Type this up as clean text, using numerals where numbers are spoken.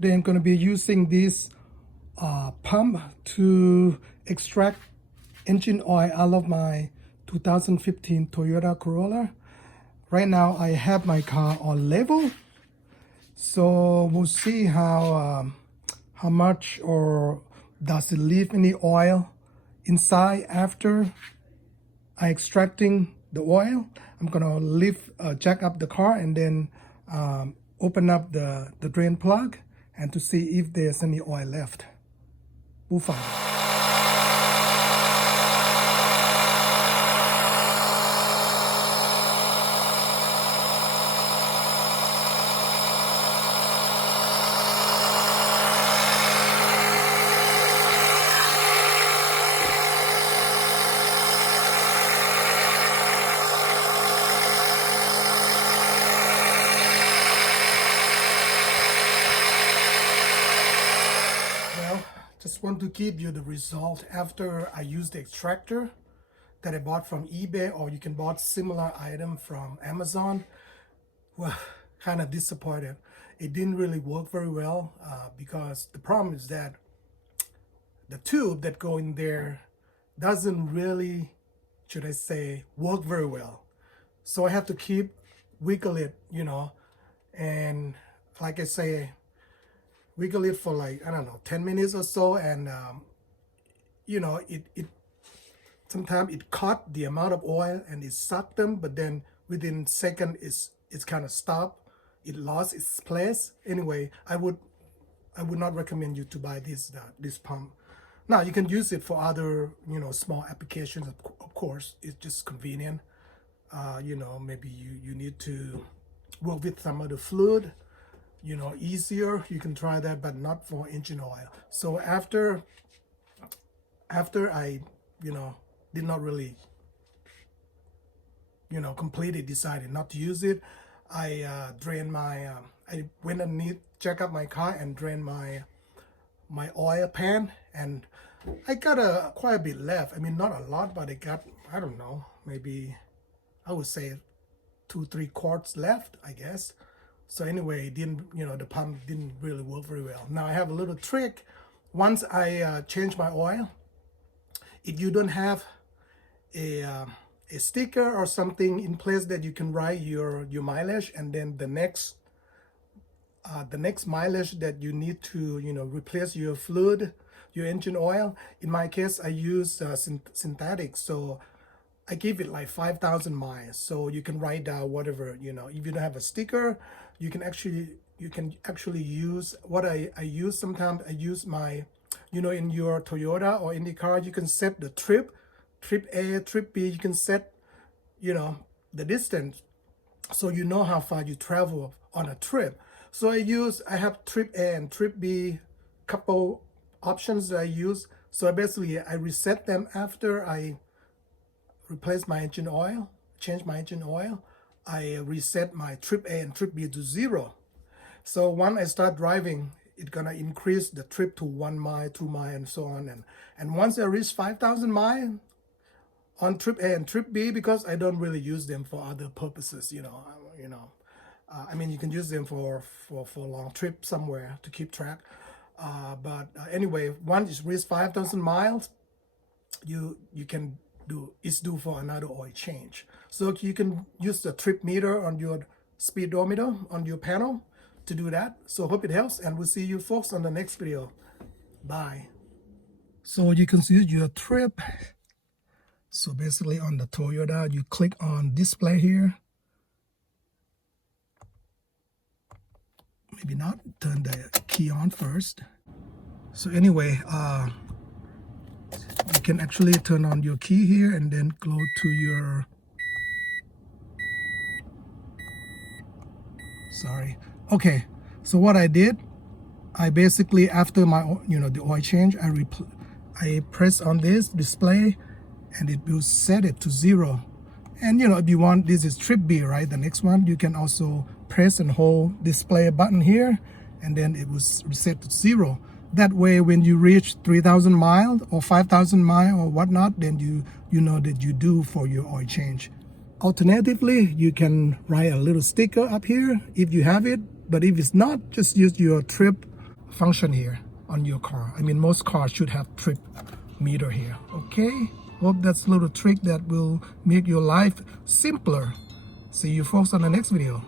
Then I'm going to be using this pump to extract engine oil out of my 2015 Toyota Corolla. Right now I have my car on level, so we'll see how much or does it leave any oil inside after I extracting the oil. I'm gonna jack up the car and then open up the drain plug and to see if there's any oil left. We'll find out. Just want to give you the result after I used the extractor that I bought from eBay, or you can buy similar item from Amazon. Well, kind of disappointed. It didn't really work very well because the problem is that the tube that go in there doesn't really, should I say, work very well. So I have to keep wiggle it, and like I say, wiggle it for like, I don't know, 10 minutes or so, and it sometimes it caught the amount of oil and it sucked them, but then within second it's kind of stopped. It lost its place. Anyway, I would not recommend you to buy this pump. Now you can use it for other small applications. Of course, it's just convenient. Maybe you need to work with some other fluid, easier, you can try that, but not for engine oil. So after I did not really completely decided not to use it, I drained my I went and check up my car and drained my oil pan, and I got quite a bit left. I mean, not a lot, but I got, I don't know, maybe I would say 2-3 quarts left, I guess. So anyway, it didn't, the pump didn't really work very well. Now I have a little trick. Once I change my oil, if you don't have a sticker or something in place that you can write your mileage, and then the next mileage that you need to replace your fluid, your engine oil. In my case, I use synthetic, so I give it like 5,000 miles. So you can write down whatever, if you don't have a sticker, you can actually use what I use. Sometimes I use my, in your Toyota or in the car, you can set the trip A, trip B, you can set, the distance, so you know how far you travel on a trip. So I have trip A and trip B, couple options that I use. So basically I reset them after I replace my engine oil, change my engine oil. I reset my trip A and trip B to 0. So when I start driving, it's gonna increase the trip to 1 mile, 2 mile, and so on. And once I reach 5,000 miles on trip A and trip B, because I don't really use them for other purposes, I mean, you can use them for a long trip somewhere to keep track. But anyway, once it's reached 5,000 miles, you can it's due for another oil change. So you can use the trip meter on your speedometer on your panel to do that. So hope it helps, and we'll see you folks on the next video. Bye. So you can see your trip. So basically on the Toyota, you click on display here. Maybe not, turn the key on first. So anyway, you can actually turn on your key here and then go to your, okay, so what I did, I basically, after my the oil change, I press on this display and it will set it to 0. And if you want, this is trip B, right? The next one, you can also press and hold display button here, and then it will reset to 0. That way, when you reach 3,000 miles or 5,000 miles or whatnot, then you know that you do for your oil change. Alternatively, you can write a little sticker up here if you have it. But if it's not, just use your trip function here on your car. I mean, most cars should have trip meter here. Okay, hope that's a little trick that will make your life simpler. See you folks on the next video.